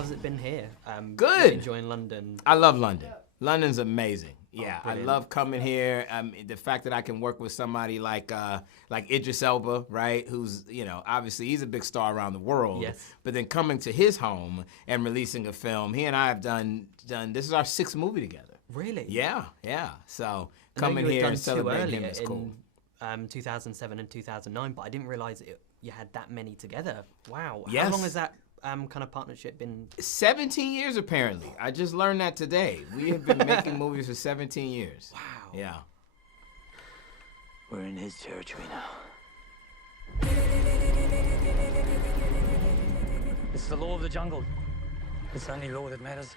how's it been here? Good. Enjoying London? I love London. London's amazing. Yeah, I brilliant. love coming here. The fact that I can work with somebody like Idris Elba, right? Who's, obviously he's a big star around the world. Yes. But then coming to his home and releasing a film, he and I have done. This is our 6th movie together. Really? Yeah. So I know coming you had here done and two celebrating him earlier is cool. in 2007 and 2009, but I didn't realize you had that many together. Wow. Yes. How long has that kind of partnership been? 17 years apparently. I just learned that today. We have been making movies for 17 years. Wow. Yeah. We're in his territory now. It's the law of the jungle. It's the only law that matters.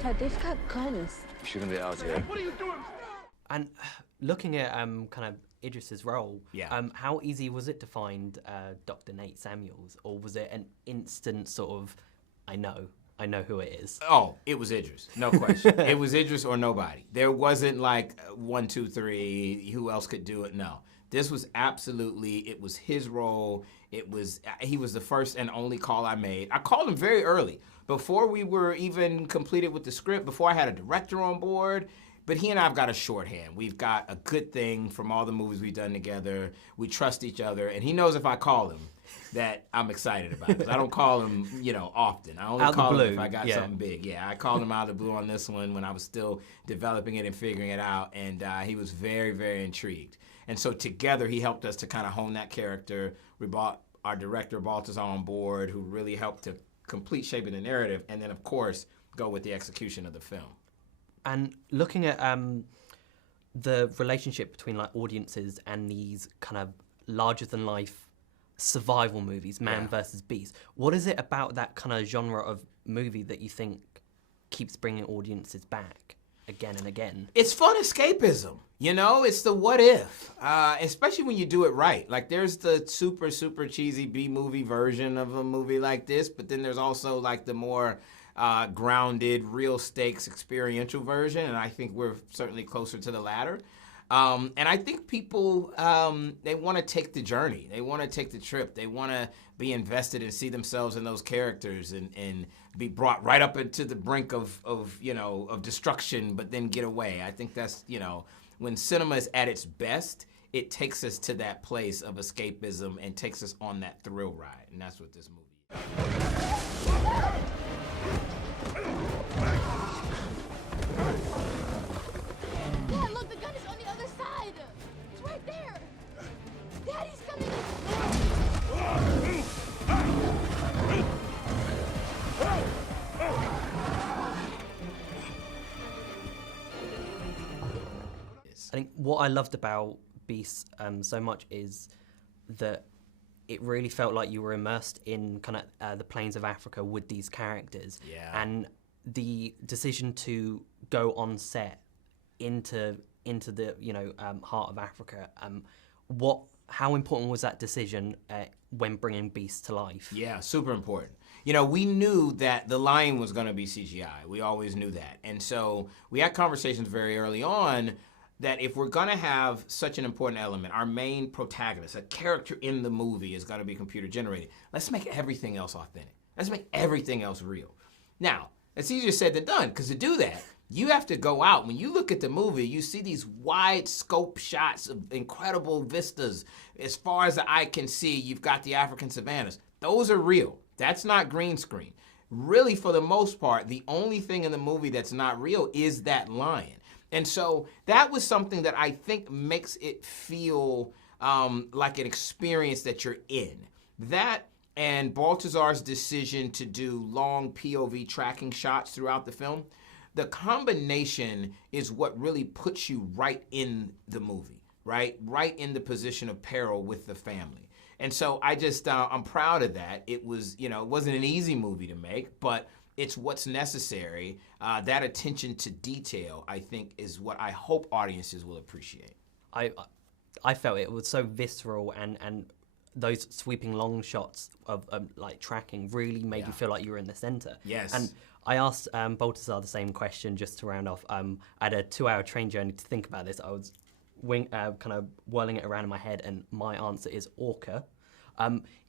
Dad, they've got guns. We shouldn't be out here. And looking at kind of Idris's role, Yeah. How easy was it to find Dr. Nate Samuels, or was it an instant sort of, I know who it is? Oh, it was Idris, no question. It was Idris or nobody. There wasn't like 1, 2, 3, who else could do it? No. This was absolutely, it was his role. He was the first and only call I made. I called him very early, before we were even completed with the script, before I had a director on board. But he and I have got a shorthand. We've got a good thing from all the movies we've done together. We trust each other, and he knows if I call him that I'm excited about it. 'Cause I don't call him, often. I only Out the call him blue, if I got yeah. something big. Yeah, I called him out of the blue on this one when I was still developing it and figuring it out, and he was very, very intrigued. And so together, he helped us to kind of hone that character. We brought our director, Baltazar, on board, who really helped to complete shaping the narrative, and then, of course, go with the execution of the film. And looking at the relationship between like audiences and these kind of larger-than-life survival movies, man versus beast, what is it about that kind of genre of movie that you think keeps bringing audiences back again and again? It's fun escapism, It's the what if, especially when you do it right. Like there's the super, super cheesy B-movie version of a movie like this, but then there's also like the more grounded, real stakes, experiential version, and I think we're certainly closer to the latter. And I think people, they want to take the journey. They want to take the trip. They want to be invested and see themselves in those characters and be brought right up into the brink of destruction, but then get away. I think that's, when cinema is at its best, it takes us to that place of escapism and takes us on that thrill ride, and that's what this movie is. Dad, look, the gun is on the other side. It's right there. Daddy's coming. I think what I loved about Beast so much is that it really felt like you were immersed in kind of the plains of Africa with these characters. Yeah. And the decision to go on set into the heart of Africa. How important was that decision when bringing Beast to life? Yeah, super important. We knew that the lion was going to be CGI. We always knew that. And so we had conversations very early on that if we're going to have such an important element, our main protagonist, a character in the movie is going to be computer generated, let's make everything else authentic. Let's make everything else real. Now, it's easier said than done, because to do that, you have to go out. When you look at the movie, you see these wide scope shots of incredible vistas. As far as the eye can see, you've got the African savannas. Those are real. That's not green screen. Really, for the most part, the only thing in the movie that's not real is that lion. And so that was something that I think makes it feel like an experience that you're in. That and Baltazar's decision to do long POV tracking shots throughout the film, the combination is what really puts you right in the movie, right? Right in the position of peril with the family. And so I just, I'm proud of that. It was, it wasn't an easy movie to make, but it's what's necessary. That attention to detail, I think, is what I hope audiences will appreciate. I felt it was so visceral, and those sweeping long shots of like tracking really made you feel like you were in the center. Yes. And I asked Baltazar the same question just to round off. I had a 2-hour train journey to think about this. I was kind of whirling it around in my head, and my answer is orca.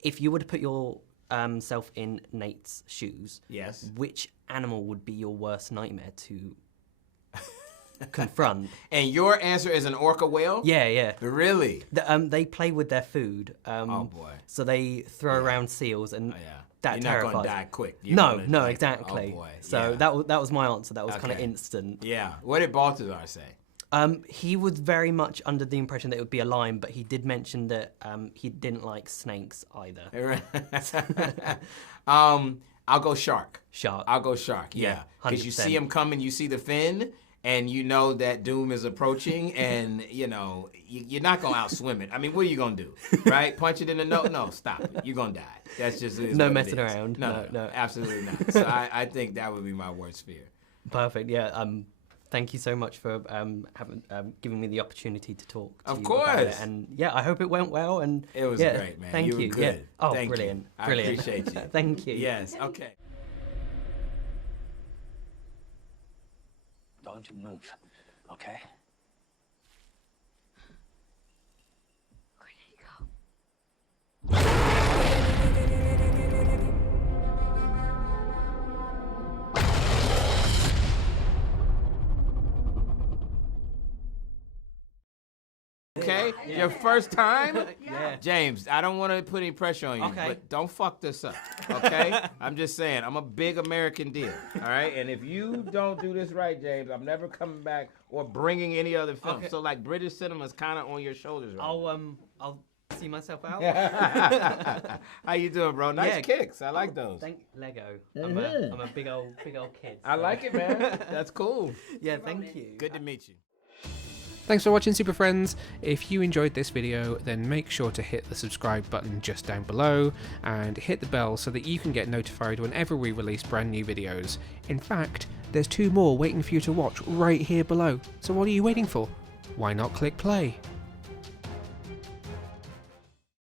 If you were to put yourself in Nate's shoes, Yes. which animal would be your worst nightmare to confront? And your answer is an orca whale? Yeah. Really? They play with their food. Oh, boy. So they throw around seals, and that You're terrifies. not going to die quick. You're No, gonna, no, like, exactly. Oh, boy. So yeah. that was my answer. That was kind of Okay. instant. Yeah. What did Balthazar say? He was very much under the impression that it would be a lion, but he did mention that he didn't like snakes either. I'll go shark. Shark. I'll go shark, yeah. Because you 100%. see him coming, you see the fin, and you know that doom is approaching, and, you know, you're not going to outswim it. I mean, what are you going to do, right? Punch it in the nose? No, stop it. You're going to die. That's just No what it messing is. around. No, No. absolutely not. So I think that would be my worst fear. Perfect. Yeah. Thank you so much for giving me the opportunity to talk to Of you about it. course. And yeah, I hope it went well. And It was yeah, great, man. Thank You were you. good. Yeah. Oh, Thank you. brilliant. I Brilliant. appreciate you. Thank you. Yes, okay. Don't you move, okay? Where did he go? Okay, your first time? Yeah. James, I don't want to put any pressure on you, Okay. but don't fuck this up, okay? I'm just saying, I'm a big American deal, all right? And if you don't do this right, James, I'm never coming back or bringing any other film. Okay. So, like, British cinema's kind of on your shoulders right I'll see myself out. now. How you doing, bro? Nice Yeah. kicks. I like those. Thank Lego. I'm a big old kid. I so- like it, man. That's cool. Yeah. Thank you. Good to meet you. Thanks for watching, super friends. If you enjoyed this video, then make sure to hit the subscribe button just down below and hit the bell so that you can get notified whenever we release brand new videos. In fact, there's 2 more waiting for you to watch right here below. So what are you waiting for? Why not click play?